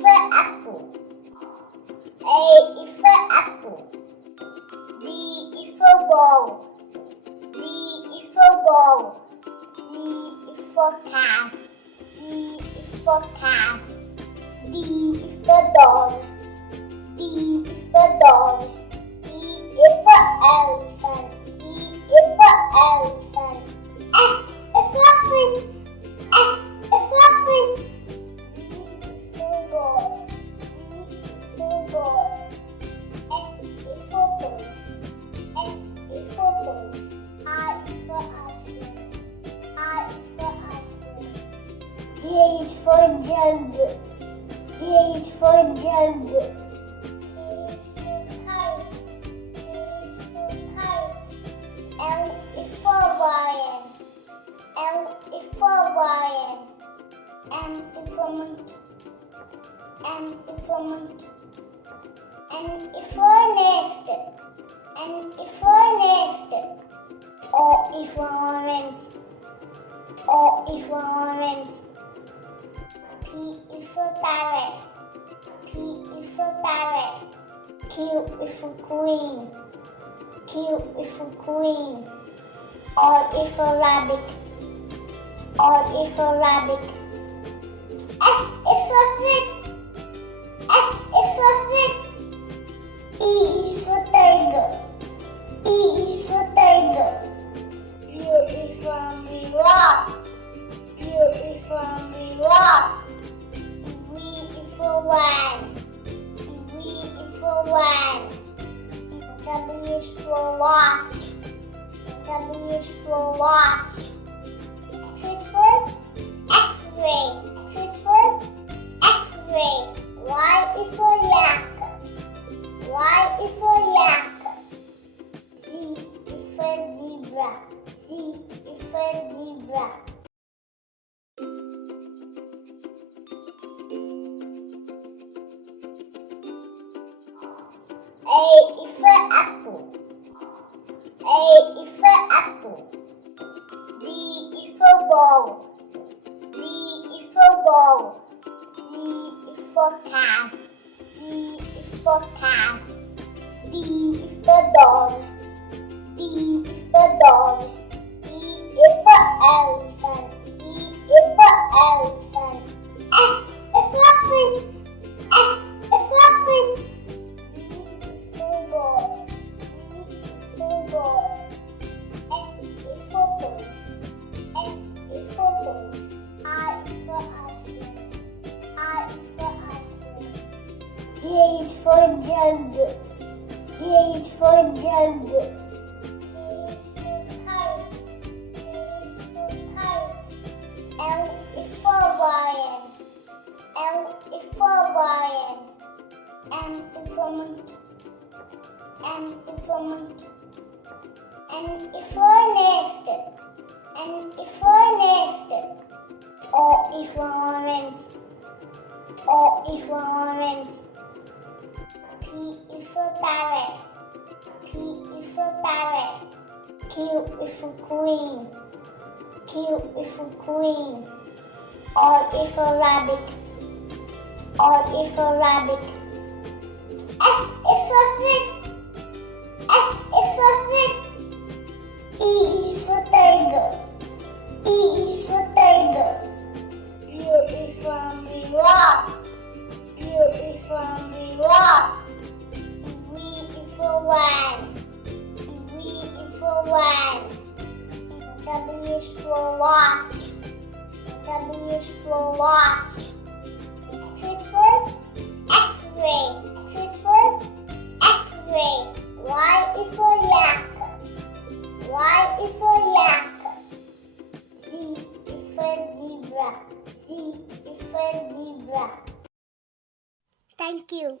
for apple. A is for apple. B is for ball. B is for ball. C is for cat. C is for cat. D is for dog. D is for dog. E is for elephant. E is for elephant. F is for fish. F is for fish. G is for goat. G is for goat. H is for horse. H is for horse. I is for ice cream. I is for ice cream. J is for jug. J is for jug. K is for kite. K is for kite. L is for lion. L is for lion. M is for monkey. M is for monkey. N is for nest. N is for nest. O is for orange. O is for orange. P is for parrot. P is for parrot. Q is for queen. Q is for queen. R is for rabbit. R is for rabbit. S is for snake. S is for snake. E is for tiger. E is for tiger. U is for umbrella. U is for umbrella. V is for van. V is for van. W is for watch. W is for watch. X is for X-ray. X is for X-ray. Y is for yak. Y is for yak. Z is for zebra. Z is for zebra. A is for apple. A is for apple. B is for ball. B is for ball. C is for cat. C is for cat. D is for dog. D is for dog. E is for elephant. E is for elephant. F is for fish. F is for fish. G is for goat. G is for goat. H is for horse. H is for horse. I is for ice cream. I is for ice cream. J is for jug. J is for jug. K is for kite. K is for kite. L is for lion. L is for lion. M is for monkey. M is for monkey. N is for nest. N is for nest. O is for orange. O is for orange. P is for parrot. P is for parrot. Q is for queen. Q is for queen. R is for rabbit. R is for rabbit. S is for snake. S is for snake. E is for tiger. E is for tiger. U is for umbrella. U is for umbrella. V is for van. V is for van. W is for watch. W is for watch. X is for X-ray. X is for X-ray. Y is for yak. Y is for yak. Z is for zebra. Z is for zebra. Thank you.